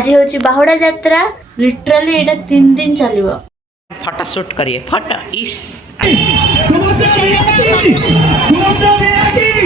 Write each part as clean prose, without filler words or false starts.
आज हूँ बाहुड़ा यात्रा लिटराली एटा 3 दिन चलिबो। फोटो शूट करिए फोटो इस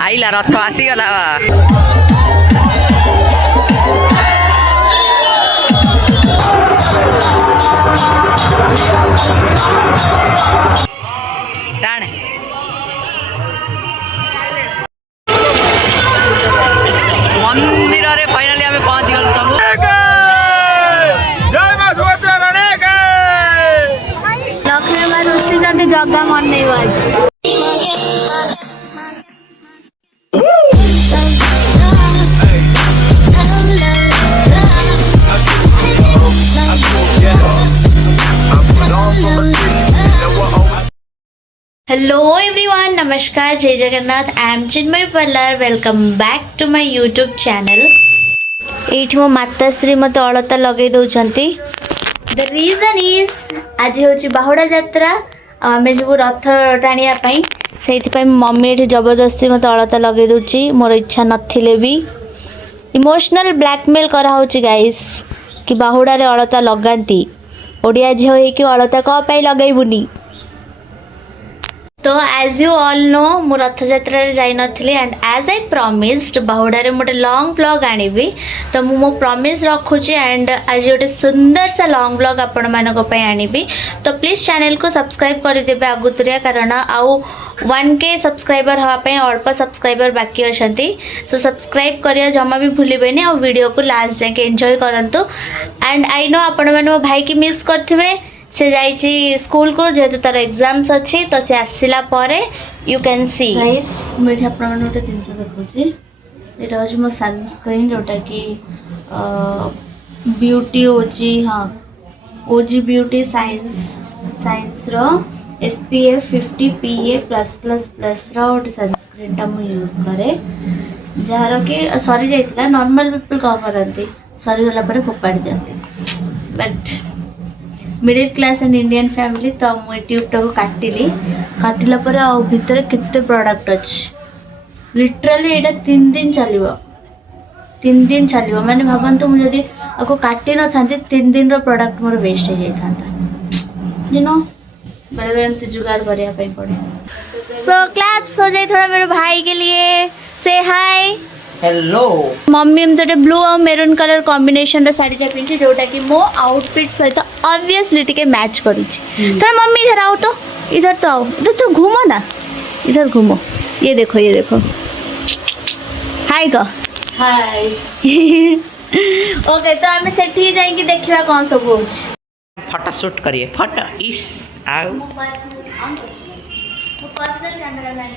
आइला रथ आसीगला। टाणे मंदिर रे फाइनली आमे पहुंच गल सब। लक्ष्मी माँ रोषे जाते जगह मन नहीं आज। Hello everyone, namaskar, Jai Jagannath. I am Chinmay Pallar. Welcome back to my YouTube channel. एठी मो माताश्री मते अलता लगे दउचंती। द रीजन इज आज हूँ बाहुड़ा यात्रा। आम जो रथ टाणिया से मम्मी ये जबरदस्ती मत अलता लगे दूची। मोर इच्छा नथिले भी इमोशनल ब्लैकमेल कराऊँच गाइस कि बाहुड़ा रे अलता लगाती। ओडिया झील होइकि अलता कौन पाई लगेबुनी। तो एज यू ऑल नो मु रथ यात्रा जाई नथिली एंड एज आई प्रॉमिस्ड बाहुड़ा रे मोटे लॉन्ग व्लॉग आनिबी। तो मु मो प्रॉमिस रखुची एंड आज गोटे सुंदर सा लॉन्ग व्लॉग आपण मानको पय आनिबी। तो प्लीज चैनल को सब्सक्राइब कर देबे आगुतरिया, कारण आउ 1K सब्सक्राइबर हवा पय अल्प सब्सक्राइबर बाकी अछंती। सो सब्सक्राइब करिया जमा भी भूलिबेनी और वीडियो को लास्ट जाके एंजॉय करंतु। एंड आई नो आपण माने मो भाई की मिस करथिबे। से जाइए स्कूल को जेहेतु तार एग्जाम्स अच्छी, तो से आसला परे यू कैन सी गाइस मुझे आपन गोटे जिनस देखुची। एटा हो मो सनस्क्रीन जोटा कि ब्यूटी ओजी, हाँ ओजी ब्यूटी साइंस रो SPF 50 PA+++ रो गोटे सनस्क्रीन टा मु यूज करे। जार कि सरी जाइतिला नॉर्मल पीपल कौन करती सरी गला पर फोपाड़ी दियंती, but middle class and Indian family. तो मुझे ट्यूबटा को काटिला पर आ भितर केते प्रोडक्ट अच्छी। लिटराली एटा 3 दिन चलिबो। 3 दिन चलिबो माने भाबंतु मु जदी आको काटी न थांती 3 दिन रो प्रोडक्ट मोर वेस्ट हो जाई थांता। यू नो बड़े बड़े से जुगाड़ करिया पई पड़े। सो क्लैप्स हो जाए थोड़ा मेरे भाई के लिए। से हाय हेलो। मम्मी हम तो ब्लू और मेरून कलर कॉम्बिनेशन रो साड़ी टा पिंची जोटा कि मो आउटफिट सहित ऑब्वियसली टिके मैच करूची। तो मम्मी इधर आओ, तो इधर तो आओ, इधर तो घूमो ना, इधर घूमो। ये देखो ये देखो, हाय को हाय। ओके तो आम सेठी जाइए देखा कौन सब हो। फोटो शूट करिए फोटो इस आउ पर्सनल कैमरामैन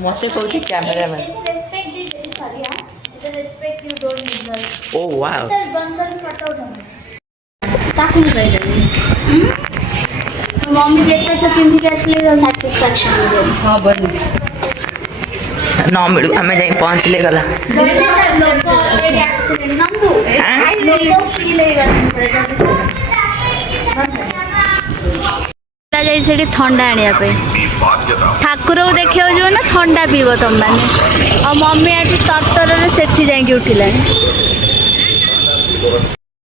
मते कहूची cameraman. Respect you don't need. Oh wow चल बंदर फोटो उठा काफी गई तो मम्मी जेते तो पिंधी के असली सैटिस्फैक्शन हो। हां बन ना मिलू हमें जाई पहुंच ले गला। एक्सीडेंट नंदू लोगो फील हे जाई सेठी ठंडा आनिया पे ठाकुर को देखियो जो ना ठंडा पीबो तुम माने। और मम्मी आठी तरतर रे सेठी जाई उठिला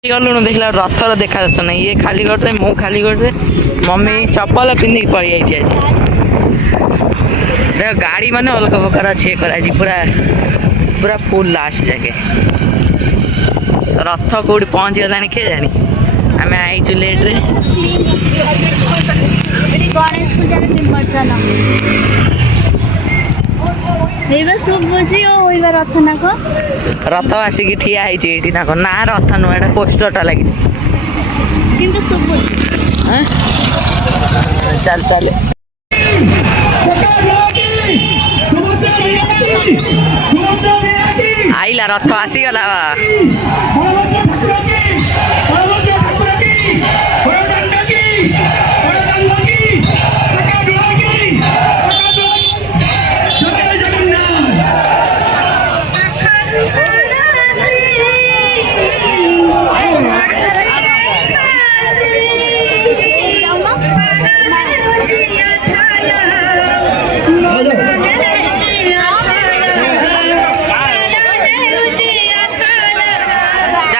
गलुनु देखला रथर देखा दस नहीं। ये खाली करते मु खाली करते मम्मी चप्पल पिंधि पड़ जाइए। आज देख गाड़ी माने अलग प्रकार छे करा जी पूरा पूरा फुल लास्ट जाके रथ कोड़ी पहुंच गलानी के जानी। आमे आइचु लेट रे। गणेश पूजा निमंत्रण हेबा सब बुझी ओ होइबा रथ ना को रथ आसिकी ठिया है एठी ना को ना रथ नु एटा पोस्टरटा लागि किंतु सब बुझी। हां चल चल आइला रथ आसीगला।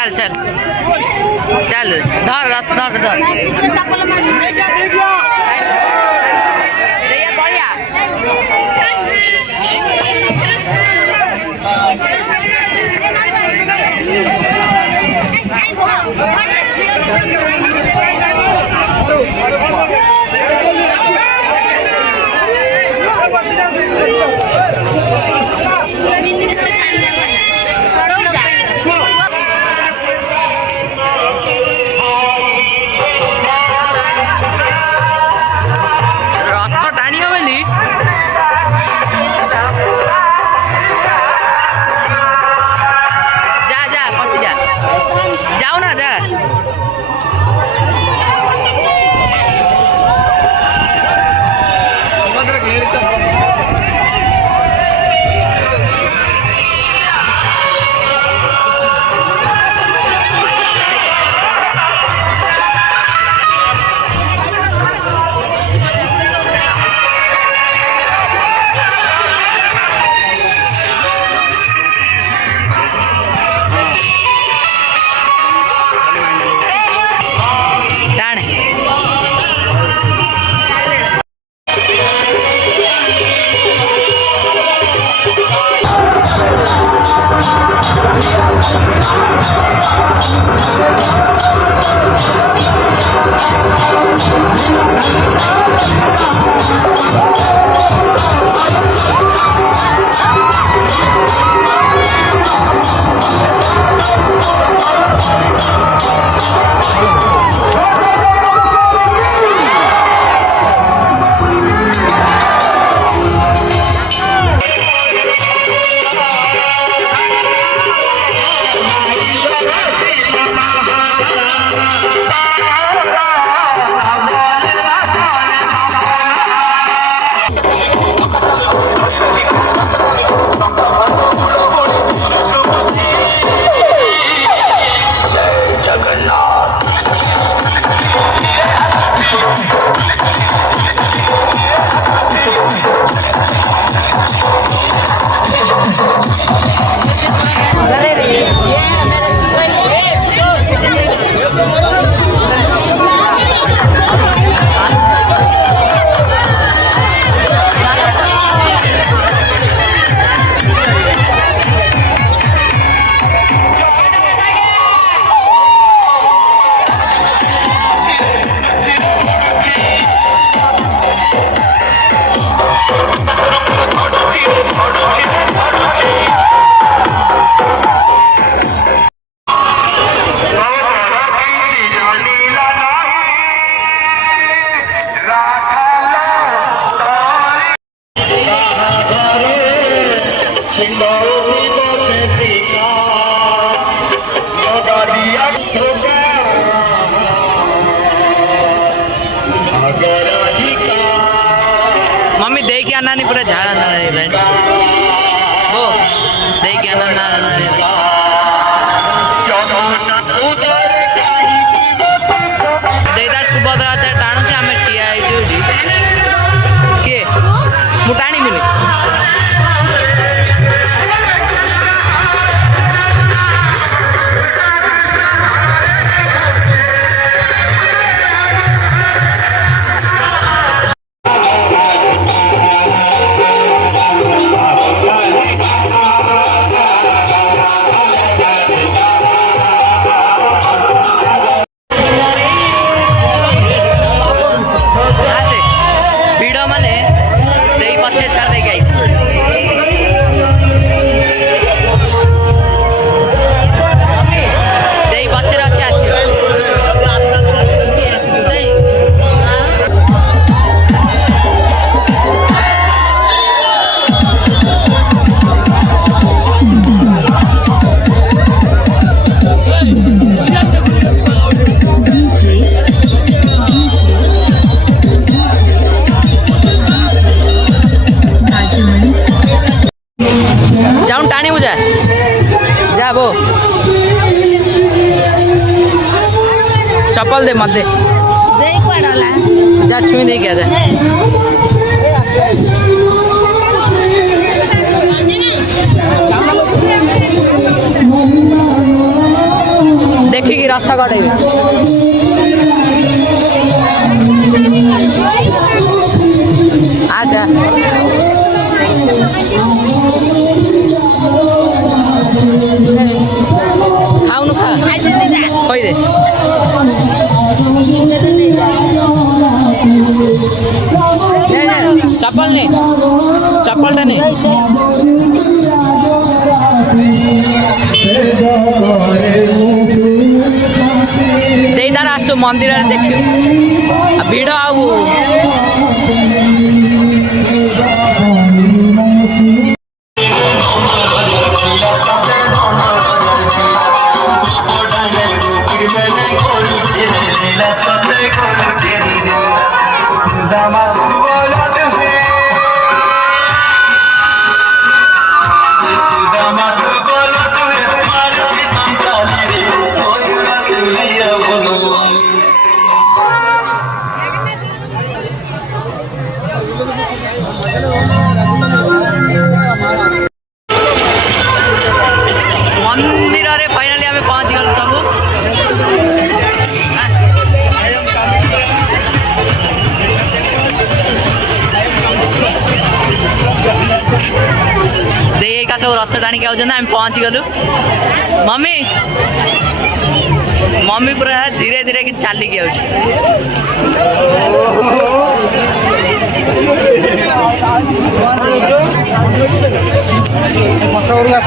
चल चल चल धर रथ धर धर जइया बढ़िया मम्मी दे के आना नहीं पूरा झाड़ा ना ओ दे के आना ना देदार सुभद्रा टाणु से आम ठिया किए मु टाणी जाऊन टाणी मुझे जा वो चप्पल दे मत दे जा छुई दे क्या जा रथ गड़े आजा खाउनु खा कहि दे चप्पल ने चप्पल ने देदार आसु मंदिर देखियो भिड़ आउ मंदिर रे फाइनली आमे पहुंच गल सबु देख का सब रथ टाणी के आउछन आमे पहुंच गलु मम्मी मम्मी पूरा धीरे धीरे कि चाली के आउछ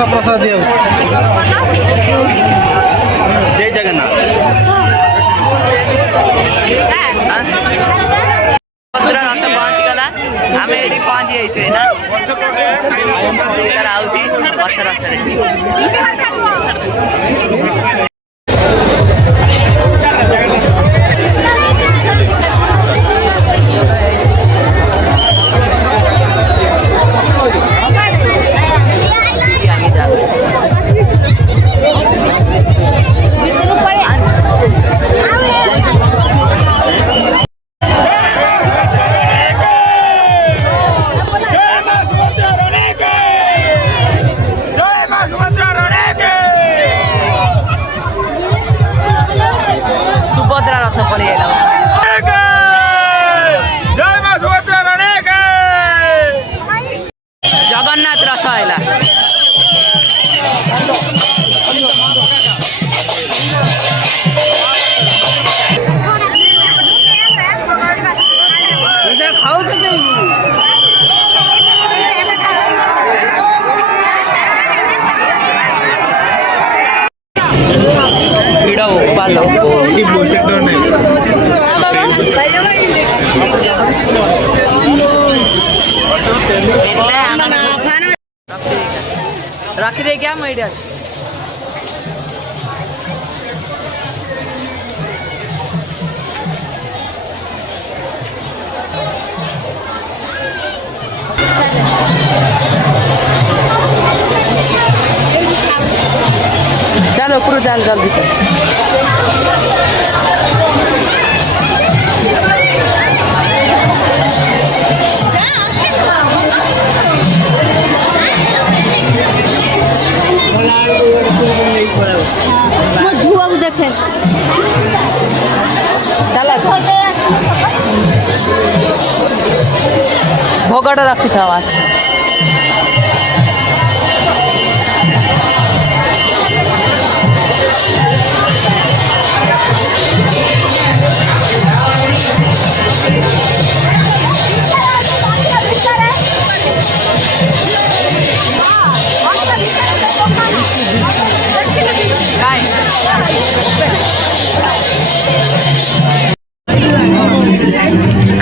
प्रसाद जय जगन्नाथ रथ पहुँची गला आम ये पहुँची जाइए आउची पछ रथ सुभद्रा रथ पड़ी जगन्नाथ रथ आइला रखी दे क्या मैडिया चलो ऊपर चल जल्दी झुआ देखे चला भोगटा रखी था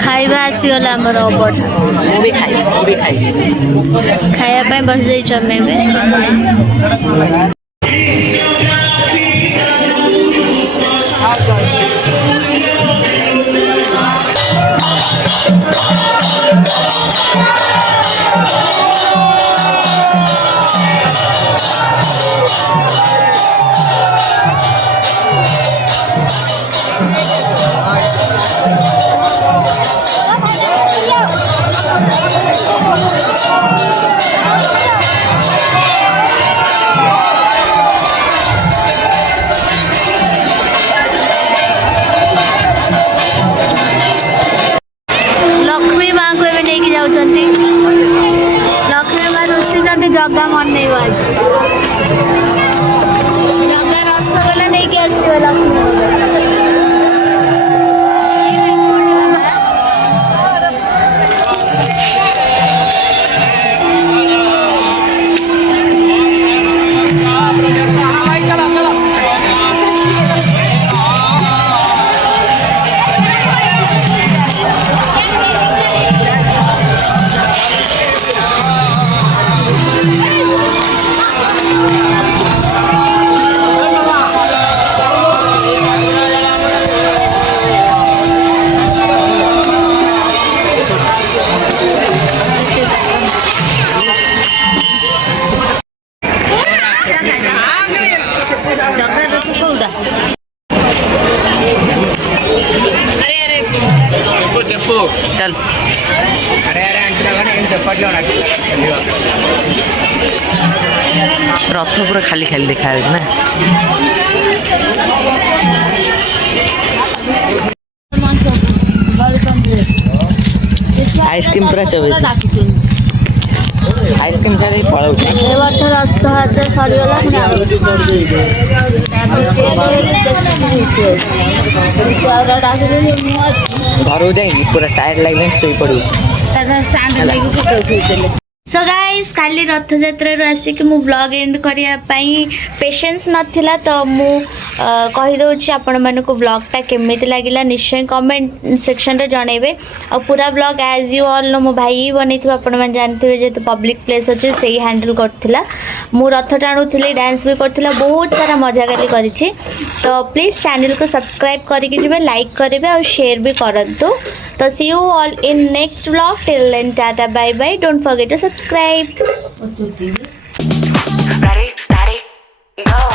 खाइबा आसीगला हमर अबट भी खाई खाया बस जाइछ हमें चल रथ पूरा खाली खाली देखा ना आइसक्रीम पूरा चबे आइसक्रीम खाली पड़ाऊ वर्ष रथ हाथ सरीगला घर जाए पूरा टायर्ड लगे शोई पड़ू सो गाइस काली रथ यात्रा आसिक मु ब्लॉग एंड करिया पई पेशेंस नथिला तो मु कहि दउछि आपण मानको ब्लॉगटा केमिति लागिला निश्चय कमेंट सेक्शन रे जणेबे और पूरा blog as you all know मो भाई बनैथि आपण मान जानथिबे जे तो पब्लिक प्लेस अछि सेही हैंडल करथिला मु रथ टाणुथिली डांस भी करथिला बहुत सारा मजा गाली करिछि तो प्लीज चैनल को सब्सक्राइब करिके जिबे लाइक करिवे और शेयर भी करंतु तो see you all in next vlog till then tata bye bye don't forget to subscribe Ready, steady, go.